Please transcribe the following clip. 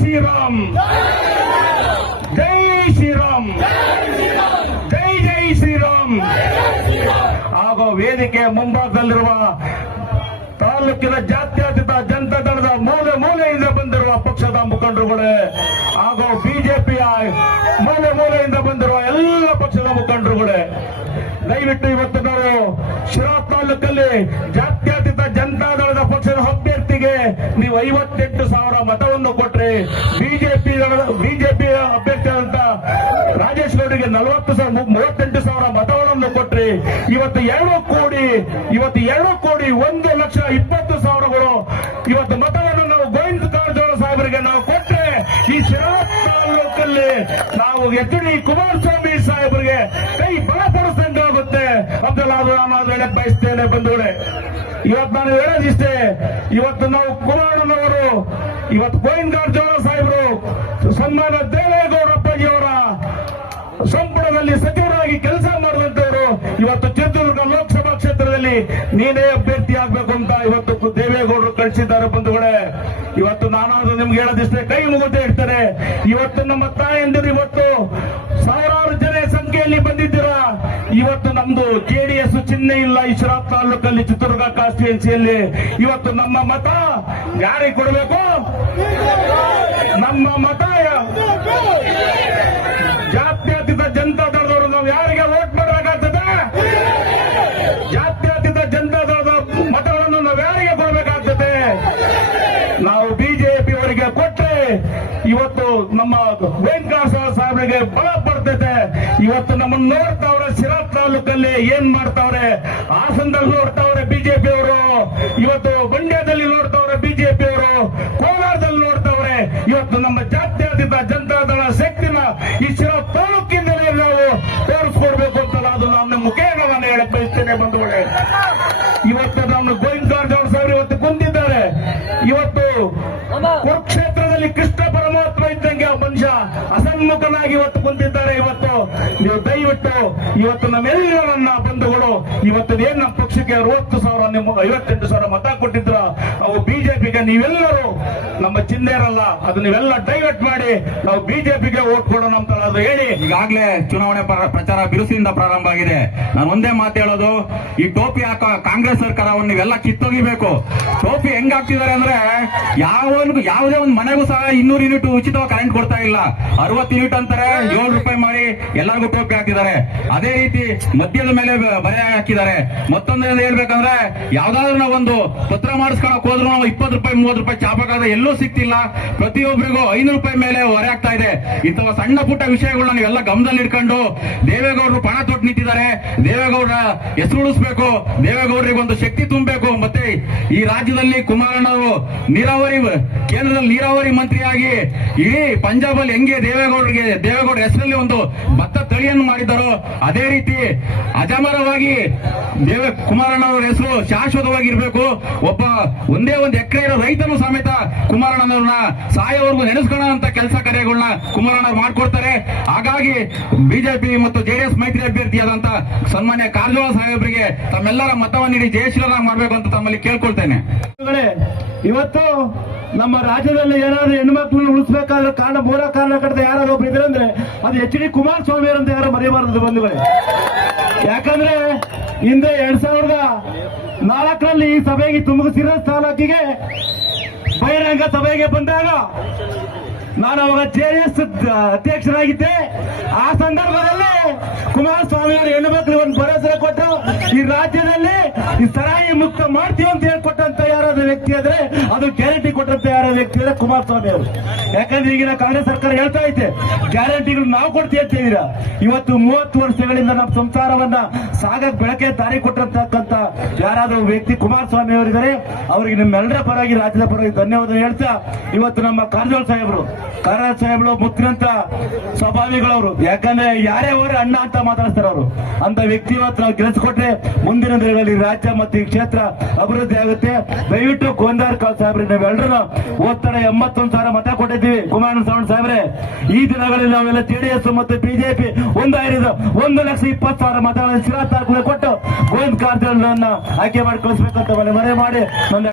ಶ್ರೀರಾಮ್, ಜೈ ಶ್ರೀರಾಮ್, ಜೈ ಜೈ ಶ್ರೀರಾಮ್. ಹಾಗೂ ವೇದಿಕೆ ಮುಂಭಾಗದಲ್ಲಿರುವ ತಾಲೂಕಿನ ಜಾತ್ಯತೀತ ಜನತಾ ದಳದ ಮೂಲೆ ಮೂಲೆಯಿಂದ ಬಂದಿರುವ ಪಕ್ಷದ ಮುಖಂಡರುಗಳೇ ಹಾಗೂ ಬಿಜೆಪಿಯ ಮೂಲೆ ಮೂಲೆಯಿಂದ ಬಂದಿರುವ ಎಲ್ಲ ಪಕ್ಷದ ಮುಖಂಡರುಗಳೇ, ದಯವಿಟ್ಟು ಇವತ್ತು ನಾವು ಶಿರಾ ತಾಲೂಕಲ್ಲಿ ಜಾತ್ಯತೀತ ಜನತಾ ದಳದ ಪಕ್ಷದ ಅಭ್ಯರ್ಥಿಗೆ ನೀವು 58,000 ಮತವನ್ನು ಕೊಟ್ರಿ. ಬಿಜೆಪಿ ಅಭ್ಯರ್ಥಿ ಅಂತ ರಾಜೇಶ್ ಗೌಡರಿಗೆ 38,000 ಮತಗಳನ್ನು ಕೊಟ್ರಿ. ಇವತ್ತು 2 ಕೋಟಿ 1,20,000 ಇವತ್ತು ಮತವನ್ನು ನಾವು ಗೋವಿಂದ ಕಾರಜೋಳ ಸಾಹೇಬರಿಗೆ ನಾವು ಕೊಟ್ಟರೆ ಈ ಶಿರಾ ತಾಲೂಕಲ್ಲಿ ನಾವು ಎಚ್.ಡಿ. ಕುಮಾರಸ್ವಾಮಿ ಸಾಹೇಬರಿಗೆ ಕೈ ಬಲಪಡಿಸಿದಂಗಾಗುತ್ತೆ ಅಂತ ನಾನು ಹೇಳಕ್ ಬಯಸ್ತೇನೆ ಬಂಧುಗಳೇ. ಇವತ್ತು ನಾನು ಹೇಳೋದಿಷ್ಟೇ, ಇವತ್ತು ನಾವು ಕುಮಾರಣ್ಣನವರು ಇವತ್ತು ಗೋವಿಂದ ಕಾರಜೋಳ ಸಾಹೇಬರು ಸನ್ಮಾನ ದೇವೇಗೌಡಪ್ಪಜಿಯವರ ಸಂಪುಟದಲ್ಲಿ ಸಚಿವರಾಗಿ ಕೆಲಸ ಮಾಡುವಂತವರು ಇವತ್ತು ಚಿತ್ರದುರ್ಗ ಲೋಕಸಭಾ ಕ್ಷೇತ್ರದಲ್ಲಿ ನೀನೇ ಅಭ್ಯರ್ಥಿ ಆಗ್ಬೇಕು ಅಂತ ಇವತ್ತು ದೇವೇಗೌಡರು ಕಳಿಸಿದ್ದಾರೆ ಬಂಧುಗಳೇ. ಇವತ್ತು ನಾನಾದ್ರೂ ನಿಮ್ಗೆ ಹೇಳೋದಿಷ್ಟೇ, ಕೈ ಮುಗಿದೇ ಇರ್ತಾರೆ. ಇವತ್ತು ನಮ್ಮ ತಾಯಂದಿರು ಇವತ್ತು ಸಾವಿರಾರು ಜನ ಸಂಖ್ಯೆಯಲ್ಲಿ ಬಂದಿದ್ದೀರಾ. ಇವತ್ತು ನಮ್ದು ಜೆಡಿಎಸ್ ಚಿಹ್ನೆ ಇಲ್ಲ ಈ ಶಿರಾ ತಾಲೂಕಲ್ಲಿ ಚಿತ್ರದುರ್ಗ ಕಾನ್ಸ್ಟಿಟ್ಯೂನ್ಸಿಯಲ್ಲಿ. ಇವತ್ತು ನಮ್ಮ ಮತ ಯಾರಿಗೆ ಕೊಡಬೇಕು? ನಮ್ಮ ಮತ ಜಾತ್ಯತೀತ ಜನತಾ ದಳದವರು ನಾವು ಯಾರಿಗೆ ವೋಟ್ ಮಾಡಬೇಕಾಗ್ತದೆ? ಜಾತ್ಯತೀತ ಜನತಾ ದಳದ ಮತಗಳನ್ನು ನಾವು ಯಾರಿಗೆ ಕೊಡಬೇಕಾಗ್ತದೆ? ನಾವು ಬಿಜೆಪಿ ಅವರಿಗೆ ಕೊಟ್ಟರೆ ಇವತ್ತು ನಮ್ಮ ವೆಂಕಟೇಶ್ವರ ಸಾಹೇಬರಿಗೆ ಬಲ ಬರ್ತೈತೆ. ಇವತ್ತು ನಮ್ಮನ್ನು ನೋಡ್ತಾವ್ರೆ, ಶಿರಾ ತಾಲೂಕಲ್ಲಿ ಏನ್ ಮಾಡ್ತಾವ್ರೆ, ಹಾಸನದಲ್ಲಿ ನೋಡ್ತಾವ್ರೆ ಬಿಜೆಪಿ ಅವರು, ಇವತ್ತು ಮಂಡ್ಯದಲ್ಲಿ ನೋಡ್ತಾವ್ರೆ ಬಿಜೆಪಿ ಅವರು, ಕೋಲಾರದಲ್ಲಿ ನೋಡ್ತಾವ್ರೆ. ಇವತ್ತು ನಮ್ಮ ಜಾತ್ಯತೀತ ಜನತಾ ದಳ ಶಕ್ತಿನ ಈ ಶಿರಾ ತಾಲೂಕಿನಲ್ಲಿ ನಾವು ತೋರಿಸ್ಕೊಡ್ಬೇಕು ಅಂತ ಅದು ನಮ್ಮ ಮುಖೇನ ನಾನು ಹೇಳಕ್ ಬಯಸ್ತೇನೆ ಬಂಧುಗಳೇ. ಇವತ್ತು ನಮ್ಮ ಗೋವಿಂದ ಕಾರಜೋಳ ಸಾಹೇಬರು ಇವತ್ತು ಕುಂತಿದ್ದಾರೆ. ಇವತ್ತು ಕುರುಕ್ಷೇತ್ರದಲ್ಲಿ ಕೃಷ್ಣ ಪರಮಾತ್ಮ ಇದ್ದಂಗೆ ಮನುಷ್ಯ ಅಸನ್ಮುಖನಾಗಿ ಇವತ್ತು ಕುಂತಿದ್ದಾರೆ. ಇವತ್ತು ನೀವು ದಯವಿಟ್ಟು ಇವತ್ತು ನಮ್ಮೆಲ್ಲ ನನ್ನ ಬಂಧುಗಳು ಇವತ್ತು ಏನ್ ನಮ್ಮ ಪಕ್ಷಕ್ಕೆ 60,000 ನಿಮ್ಮ 58,000 ಮತ ಕೊಟ್ಟಿದ್ರ ಅವು ಬಿಜೆಪಿಗೆ ನೀವೆಲ್ಲರೂ ನಮ್ಮ ಚಿಹ್ನೆ ಇರಲ್ಲ, ಅದು ನೀವೆಲ್ಲ ಡೈವರ್ಟ್ ಮಾಡಿ ನಾವು ಬಿಜೆಪಿಗೆ ಓಟ್ ಕೊಡೋಣ ಅಂತ ಅದು ಹೇಳಿ. ಈಗಾಗಲೇ ಚುನಾವಣೆ ಪ್ರಚಾರ ಬಿರುಸಿನಿಂದ ಪ್ರಾರಂಭ ಆಗಿದೆ. ನಾನು ಒಂದೇ ಮಾತು ಹೇಳೋದು, ಈ ಟೋಪಿ ಹಾಕೋ ಕಾಂಗ್ರೆಸ್ ಸರ್ಕಾರವನ್ನು ನೀವೆಲ್ಲ ಕಿತ್ತೊಗಿಬೇಕು. ಟೋಪಿ ಹೆಂಗ್ ಹಾಕ್ತಿದ್ದಾರೆ ಅಂದ್ರೆ ಯಾವುದೇ ಒಂದು ಮನೆಗೂ ಸಹ 200 ಯೂನಿಟ್ ಉಚಿತವಾಗಿ ಕರೆಂಟ್ ಕೊಡ್ತಾ ಇಲ್ಲ. 60 ಯೂನಿಟ್ ಅಂತಾರೆ, 7 ರೂಪಾಯಿ ಮಾಡಿ ಎಲ್ಲರಿಗೂ ಟೋಪಿ ಹಾಕಿದ್ದಾರೆ. ಅದೇ ರೀತಿ ಮದ್ಯದ ಮೇಲೆ ಬರೆ ಹಾಕಿದ್ದಾರೆ. ಮತ್ತೊಂದು ಹೇಳ್ಬೇಕಂದ್ರೆ ಯಾವ್ದಾದ್ರು ನಾವು ಒಂದು ಪತ್ರ ಮಾಡಿಸ್ಕೊಳಕ್ ಹೋದ್ರು ನಾವು 20 ರೂಪಾಯಿ 30 ರೂಪಾಯಿ ಚಾಪಕ್ಕಾದ್ರೆ ಎಲ್ಲೂ ಸಿಗ್ತಿಲ್ಲ. ಪ್ರತಿಯೊಬ್ಬರಿಗೂ 500 ರೂಪಾಯಿ ಮೇಲೆ ಹೊರೆ ಆಗ್ತಾ ಇದೆ. ಇಂತಹ ಸಣ್ಣ ಪುಟ್ಟ ವಿಷಯಗಳನ್ನ ನೀವೆಲ್ಲ ಗಮನದಲ್ಲಿ ಇಟ್ಕೊಂಡು ದೇವೇಗೌಡರು ಪಣ ತೊಟ್ಟು ನಿಂತಿದ್ದಾರೆ. ದೇವೇಗೌಡರ ಹೆಸರು ಉಳಿಸಬೇಕು, ದೇವೇಗೌಡರಿಗೆ ಒಂದು ಶಕ್ತಿ ತುಂಬಬೇಕು. ಮತ್ತೆ ಈ ರಾಜ್ಯದಲ್ಲಿ ಕುಮಾರಣ್ಣವರು ಕೇಂದ್ರದಲ್ಲಿ ನೀರಾವರಿ ಮಂತ್ರಿಯಾಗಿ ಇಡೀ ಪಂಜಾಬ್ ಅಲ್ಲಿ ಹೆಂಗೆ ದೇವೇಗೌಡರ ಹೆಸರಲ್ಲಿ ಒಂದು ಭತ್ತ ತಳಿಯನ್ನು ಮಾಡಿದ್ದಾರೋ ಅದೇ ರೀತಿ ಅಜಮರವಾಗಿ ಕುಮಾರಣ್ಣವರ ಹೆಸರು ಶಾಶ್ವತವಾಗಿರ್ಬೇಕು. ಒಂದೇ ಒಂದು ಎಕರೆ ಇರೋ ರೈತನು ಸಮೇತ ಕುಮಾರಣ್ಣನವ್ರನ್ನ ಸಾಯೋವರೆಗೂ ನೆನೆಸ್ಕೊಳ್ಳೋಂತ ಕೆಲಸ ಕಾರ್ಯಗಳನ್ನ ಕುಮಾರಣ್ಣವ್ರು ಮಾಡ್ಕೊಡ್ತಾರೆ. ಹಾಗಾಗಿ ಬಿಜೆಪಿ ಮತ್ತು ಜೆಡಿಎಸ್ ಮೈತ್ರಿ ಅಭ್ಯರ್ಥಿಯಾದಂತ ಸನ್ಮಾನ್ಯ ಕಾರಜೋಳ ಸಾಹೇಬರಿಗೆ ತಮ್ಮೆಲ್ಲರ ಮತವನ್ನು ನೀಡಿ ಜಯಶೀಲನ ಮಾಡಬೇಕು ಅಂತ ತಮ್ಮಲ್ಲಿ ಕೇಳ್ಕೊಳ್ತೇನೆ. ಇವತ್ತು ನಮ್ಮ ರಾಜ್ಯದಲ್ಲಿ ಏನಾದ್ರೂ ಹೆಣ್ಮಕ್ಳನ್ನ ಉಳಿಸಬೇಕಾದ್ರೆ ಮೂಲ ಕಾರಣಕರ್ತ ಯಾರಾದ್ರೂ ಒಬ್ರು ಇದ್ರೆ ಅಂದ್ರೆ ಅದು ಎಚ್.ಡಿ. ಕುಮಾರಸ್ವಾಮಿ ಅಂತ ಯಾರು ಮರೆಯಬಾರದು ಬಂಧುಗಳೇ. ಯಾಕಂದ್ರೆ ಹಿಂದೆ 2004ರಲ್ಲಿ ಈ ಸಭೆಗೆ ತುಮಕೂರು ತಾಲೂಕಿಗೆ ಬಹಿರಂಗ ಸಭೆಗೆ ಬಂದಾಗ ನಾನು ಅವಾಗ ಜೆಡಿಎಸ್ ಅಧ್ಯಕ್ಷರಾಗಿದ್ದೆ. ಆ ಸಂದರ್ಭದಲ್ಲಿ ಕುಮಾರಸ್ವಾಮಿ ಅವರು ಹೆಣ್ಣುಮಕ್ಳಿಗೆ ಒಂದು ಭರವಸೆ ಕೊಟ್ಟು ಈ ರಾಜ್ಯದಲ್ಲಿ ಈ ಸರಾಯಿ ಮುಕ್ತ ಮಾಡ್ತೀವಿ ಅಂತ ಹೇಳ್ಕೊಟ್ಟಂತ ಯಾರಾದ್ರೂ ವ್ಯಕ್ತಿ ಆದ್ರೆ ಅದು ಗ್ಯಾರಂಟಿ ಕೊಟ್ಟಂತ ಯಾರ ವ್ಯಕ್ತಿ ಅಂದ್ರೆ ಕುಮಾರಸ್ವಾಮಿ ಅವರು. ಯಾಕಂದ್ರೆ ಈಗಿನ ಕಾಂಗ್ರೆಸ್ ಸರ್ಕಾರ ಹೇಳ್ತಾ ಐತೆ ಗ್ಯಾರಂಟಿಗಳು ನಾವು ಕೊಡ್ತೀವಿ ಅಂತ ಹೇಳಿದ್ರ. ಇವತ್ತು 30 ವರ್ಷಗಳಿಂದ ನಮ್ಮ ಸಂಸಾರವನ್ನ ಸಾಗಕ್ ಬೆಳಕೆ ದಾರಿ ಕೊಟ್ಟಿರ್ತಕ್ಕಂಥ ಯಾರಾದ್ರೂ ವ್ಯಕ್ತಿ ಕುಮಾರಸ್ವಾಮಿ ಅವರಿದ್ದಾರೆ. ಅವರಿಗೆ ನಿಮ್ಮೆಲ್ಲರ ಪರವಾಗಿ ರಾಜ್ಯದ ಪರವಾಗಿ ಧನ್ಯವಾದ ಹೇಳ್ತಾ ಇವತ್ತು ನಮ್ಮ ಕಾರಜೋಳ ಸಾಹೇಬರು ಮುತ್ತಿನಂತ ಸ್ವಾಭಾವಿಗಳವರು. ಯಾಕಂದ್ರೆ ಯಾರೇ ಹೋದ್ರೆ ಅಣ್ಣ ಅಂತ ಮಾತಾಡ್ತಾರೆ ಅವರು. ಅಂತ ವ್ಯಕ್ತಿ ಇವತ್ತು ನಾವು ಗೆಲ್ಲಿಸ್ಕೊಟ್ರೆ ಮುಂದಿನ ದಿನಗಳಲ್ಲಿ ರಾಜ್ಯ ಮತ್ತು ಈ ಕ್ಷೇತ್ರ ಅಭಿವೃದ್ಧಿ ಆಗುತ್ತೆ. ದಯವಿಟ್ಟು ಗೋಂದಾರ್ ಸಾಹೇಬ್ರೆ ನಾವೆಲ್ಲರೂ ಓದ್ತಾರೆ 81,000 ಮತ ಕೊಟ್ಟಿದ್ದೀವಿ. ಕುಮಾರಸ್ವಾಮಿ ಸಾಹೇಬ್ರೆ, ಈ ದಿನಗಳಲ್ಲಿ ನಾವೆಲ್ಲ ಜೆಡಿಎಸ್ ಮತ್ತು ಬಿಜೆಪಿ ಒಂದಾಗಿರೋದು 1,20,000 ಮತಗಳನ್ನು ಶಿರಾ ತಾಲೂಕಿಗೆ ಕೊಟ್ಟು ಗೋವಿಂದ ಕಾರಜೋಳರನ್ನ ಆಯ್ಕೆ ಮಾಡಿ ಕಳಿಸ್ಬೇಕಂತ ಮನೆ ಮಾಡಿ